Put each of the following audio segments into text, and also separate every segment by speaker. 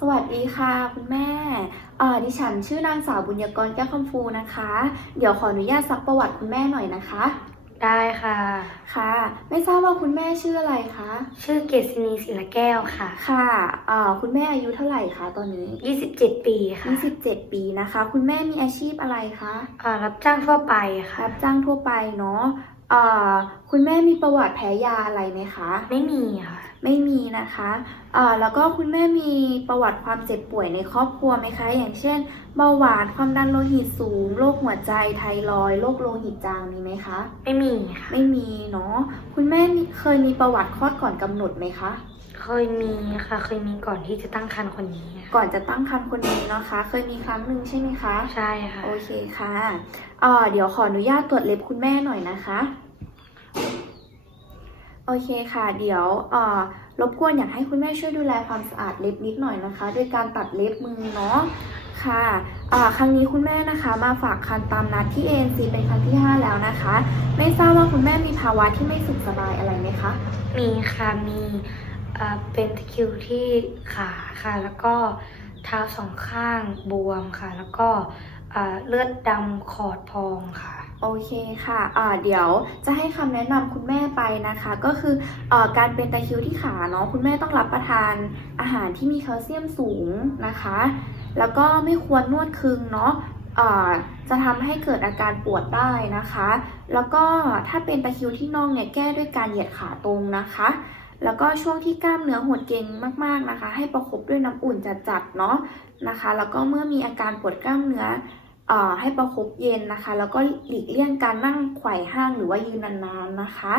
Speaker 1: สวัสดีค่ะคุณแม่เอ่อดิฉันชื่อนางสาวบุญยกรแก้วคำฟูนะคะ เดี๋ยวขออนุญาตซักประวัติคุณแม่หน่อยนะคะ
Speaker 2: ได้ค่ะ
Speaker 1: ค่ะ ไม่ทราบว่าคุณแม่ชื่ออะไรคะ
Speaker 2: ชื่อเกษณีศิลแก้วค่ะ
Speaker 1: ค่ะเอ่อคุณแม่อายุเท่าไหร่คะตอนนี้
Speaker 2: 27 ปีค่ะ
Speaker 1: 27 ปีนะคะ คุณแม่มีอาชีพอะไรคะ
Speaker 2: อ่ารับจ้างทั่วไปค่ะ
Speaker 1: รับจ้างทั่วไปเนาะเอ่อ คุณแม่มีประวัติแพ้ยาอะไรไหมคะ
Speaker 2: ไม่มีค่ะ
Speaker 1: ไม่มีนะคะเอ่อแล้วก็คุณแม่มีประวัติความเจ็บป่วยในครอบครัวไหมคะ อย่างเช่นเบาหวานความดันโลหิตสูงโรคหัวใจไทรอยด์โรคโลหิตจางมีไหมคะ
Speaker 2: ไม่มีค่ะ
Speaker 1: ไม่มีเนาะคุณแม่มีเคยมีประวัติคลอดก่อนกำหนดไหมคะ
Speaker 2: เคยมีค่ะเคยมีก่อนที่จะตั้งครรภ์คนนี้ค่ะ
Speaker 1: ก่อนจะตั้งครรภ์คนนี้นะคะ เคยมีครั้งหนึ่งใช่ไหมคะ
Speaker 2: ใช่ค่ะ
Speaker 1: โอเคค่ะเอ่อเดี๋ยวขออนุญาตตรวจเล็บคุณแม่หน่อยนะคะโอเคค่ะ เดี๋ยวเอ่อรบกวนอยากให้คุณแม่ช่วยดูแลความสะอาดเล็บนิดหน่อยนะคะ ด้วยการตัดเล็บมือเนาะค่ะเอ่อครั้งนี้คุณแม่นะคะมาฝากคันตามนัดที่ ANC เป็นครั้งที่ 5 แล้วนะคะ ไม่ทราบว่าคุณแม่มีภาวะที่ไม่สุขสบายอะไรไหมคะ
Speaker 2: มีค่ะ มี เป็นตะคริวที่ขาค่ะ แล้วก็เท้าสองข้างบวมค่ะ แล้วก็เลือดดำขอดพองค่ะ
Speaker 1: โอเคค่ะอ่าเดี๋ยวจะให้คำแนะนำคุณแม่ไปนะคะ ก็คืออการเป็นตะคริวที่ขาเนาะคุณแม่ต้องรับประทานอาหารที่มีแคลเซียมสูงนะคะ แล้วก็ไม่ควรนวดคึงเนาะจะทำให้เกิดอาการปวดได้นะคะ แล้วก็ถ้าเป็นตะคริวที่น่องเนี่ยแก้ด้วยการเหยียดขาตรงนะคะ แล้วก็ช่วงที่กล้ามเนื้อหดเกร็งมากๆนะคะ ให้ประคบด้วยน้ำอุ่นจัดๆเนาะนะคะ แล้วก็เมื่อมีอาการปวดกล้ามเนื้อ ให้ประคบเย็นนะคะ แล้วก็หลีกเลี่ยงการนั่งไขว่ห้างหรือว่ายืนนานๆนะคะ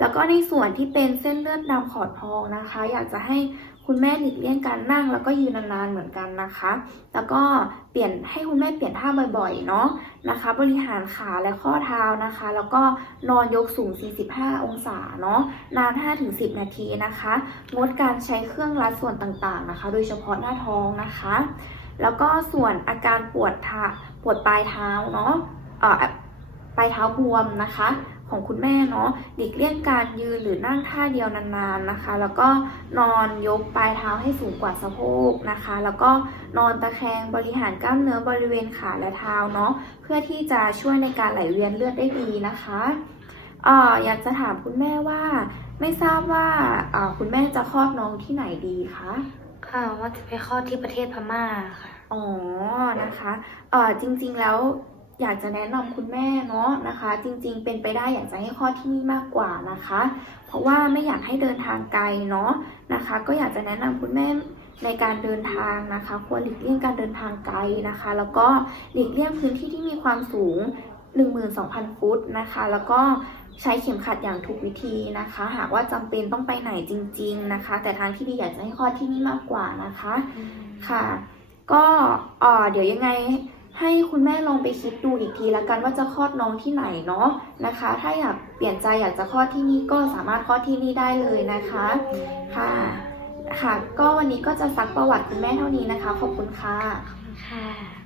Speaker 1: แล้วก็ในส่วนที่เป็นเส้นเลือดดำขอดพองนะคะ อยากจะให้คุณแม่หลีกเลี่ยงการนั่งแล้วก็ยืนนานๆเหมือนกันนะคะ แล้วก็เปลี่ยนให้คุณแม่เปลี่ยนท่าบ่อยๆเนาะนะคะ บริหารขาและข้อเท้านะคะ แล้วก็นอนยกสูง 45 องศาเนาะนาน 5-10 นาทีนะคะ งดการใช้เครื่องรัดส่วนต่างๆนะคะ โดยเฉพาะหน้าท้องนะคะ แล้วก็ส่วนอาการปวดท้าปวดปลายเท้าเนาะเอ่อปลายเท้าบวมนะคะ ของคุณแม่เนาะหลีกเลี่ยงการยืนหรือนั่งท่าเดียวนานๆนะคะ แล้วก็นอนยกปลายเท้าให้สูงกว่าสะโพกนะคะ แล้วก็นอนตะแคงบริหารกล้ามเนื้อบริเวณขาและเท้าเนาะเพื่อที่จะช่วยในการไหลเวียนเลือดได้ดีนะคะอออยากจะถามคุณแม่ว่า ไม่ทราบว่าคุณแม่จะคลอดน้องที่ไหนดีคะ
Speaker 2: ค่ะว่าจะไปคลอดที่ประเทศพม่าค่ะ
Speaker 1: อ๋อ นะคะเอ่อจริงๆ แล้วอยากจะแนะนำคุณแม่เนาะนะคะ จริงๆ เป็นไปได้อยากจะให้คลอดที่นี่มากกว่านะคะ เพราะว่าไม่อยากให้เดินทางไกลเนาะนะคะ ก็อยากจะแนะนำคุณแม่ในการเดินทางนะคะ ควรหลีกเลี่ยงการเดินทางไกลนะคะ แล้วก็หลีกเลี่ยงพื้นที่ที่มีความสูง 12,000 ฟุตนะคะ แล้วก็ใช้เข็มขัดอย่างถูกวิธีนะคะ หากว่าจำเป็นต้องไปไหนจริง ๆนะคะ แต่ทางที่ดีอยากจะให้คลอดที่นี่มากกว่านะคะค่ะ ก็เอ่อเดี๋ยวยังไงให้คุณแม่ลองไปคิดดูอีกทีละกันว่าจะคลอดน้องที่ไหนเนาะนะคะ ถ้าอยากเปลี่ยนใจอยากจะคลอดที่นี่ก็สามารถคลอดที่นี่ได้เลยนะคะค่ะค่ะ ก็วันนี้ก็จะซักประวัติคุณแม่เท่านี้นะคะ ขอบคุณค่ะ
Speaker 2: ค่ะ